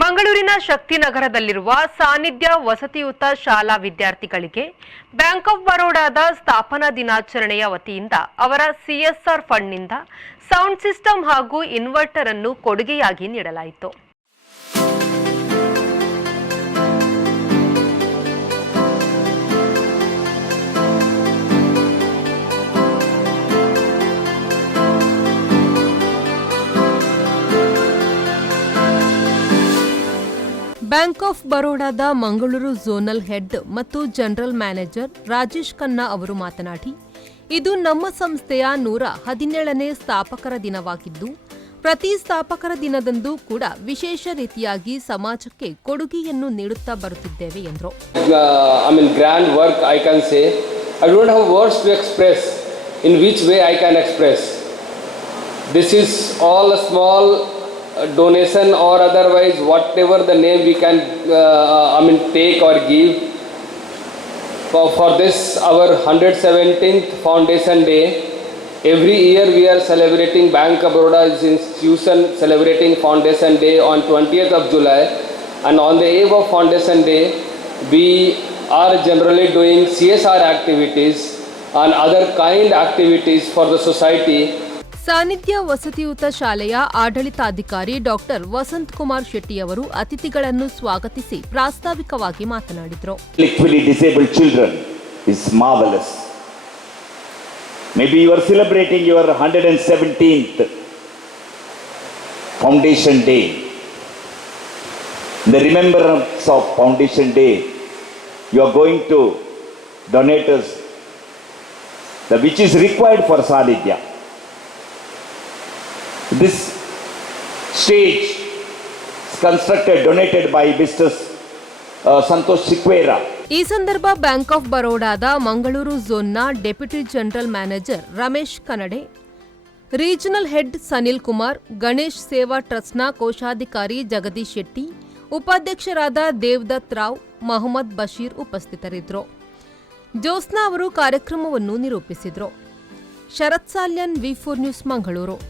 ಮಂಗಳೂರಿನ ಶಕ್ತಿನಗರದಲ್ಲಿರುವ ಸಾನ್ನಿಧ್ಯ ವಸತಿಯುತ ಶಾಲಾ ವಿದ್ಯಾರ್ಥಿಗಳಿಗೆ ಬ್ಯಾಂಕ್ ಆಫ್ ಬರೋಡಾದ ಸ್ಥಾಪನಾ ದಿನಾಚರಣೆಯ ವತಿಯಿಂದ ಅವರ ಸಿಎಸ್ಆರ್ ಫಂಡ್ನಿಂದ ಸೌಂಡ್ ಸಿಸ್ಟಮ್ ಹಾಗೂ ಇನ್ವರ್ಟರ್ ಅನ್ನು ಕೊಡುಗೆಯಾಗಿ ನೀಡಲಾಯಿತು. ಬ್ಯಾಂಕ್ ಆಫ್ ಬರೋಡಾದ ಮಂಗಳೂರು ಝೋನಲ್ ಹೆಡ್ ಮತ್ತು ಜನರಲ್ ಮ್ಯಾನೇಜರ್ ರಾಜೇಶ್ ಖನ್ನಾ ಅವರು ಮಾತನಾಡಿ, ಇದು ನಮ್ಮ ಸಂಸ್ಥೆಯ 117ನೇ ಸ್ಥಾಪಕರ ದಿನವಾಗಿದ್ದು, ಪ್ರತಿ ಸ್ಥಾಪಕರ ದಿನದಂದು ಕೂಡ ವಿಶೇಷ ರೀತಿಯಾಗಿ ಸಮಾಜಕ್ಕೆ ಕೊಡುಗೆಯನ್ನು ನೀಡುತ್ತಾ ಬರುತ್ತಿದ್ದೇವೆ ಎಂದರು. grand work I can say. I don't have words to express in which way I can express. This is all a small donation or otherwise whatever the name we can take or give for this our 117th foundation day. Every year we are celebrating Bank of Baroda's institution celebrating foundation day on 20th of July, and on the eve of foundation day we are generally doing CSR activities and other kind activities for the society. ಸಾನ್ನಿಧ್ಯ ವಸತಿಯುತ ಶಾಲೆಯ ಆಡಳಿತಾಧಿಕಾರಿ doctor Vasant Kumar Shetty ಅವರು ಅತಿಥಿಗಳನ್ನು ಸ್ವಾಗತಿಸಿ ಪ್ರಾಸ್ತಾವಿಕವಾಗಿ ಮಾತನಾಡಿದರು. Intellectually disabled children is marvelous. Maybe you are celebrating your 117th Foundation Day. The remembrance of Foundation Day, you are going to donate us which is required for Sanidhya. This stage is constructed, donated by Mr. Santosh Sikwera. ಈ ಸಂದರ್ಭ bank of ಬರೋಡಾದ ಮಂಗಳೂರು ಝೋನ್ನ deputy general manager Ramesh Kanade, regional head Sanil Kumar, Ganesh Seva ಟ್ರಸ್ಟ್ನ ಕೋಶಾಧಿಕಾರಿ ಜಗದೀಶ್ ಶೆಟ್ಟಿ, ಉಪಾಧ್ಯಕ್ಷರಾದ ದೇವದತ್ ರಾವ್, ಮೊಹಮ್ಮದ್ ಬಶೀರ್ ಉಪಸ್ಥಿತರಿದ್ದರು. ಜ್ಯೋತ್ಸ್ನಾ ಅವರು ಕಾರ್ಯಕ್ರಮವನ್ನು ನಿರೂಪಿಸಿದರು. ಶರತ್ ಸಾಲ್ಯನ್, ವಿ4 ನ್ಯೂಸ್, ಮಂಗಳೂರು.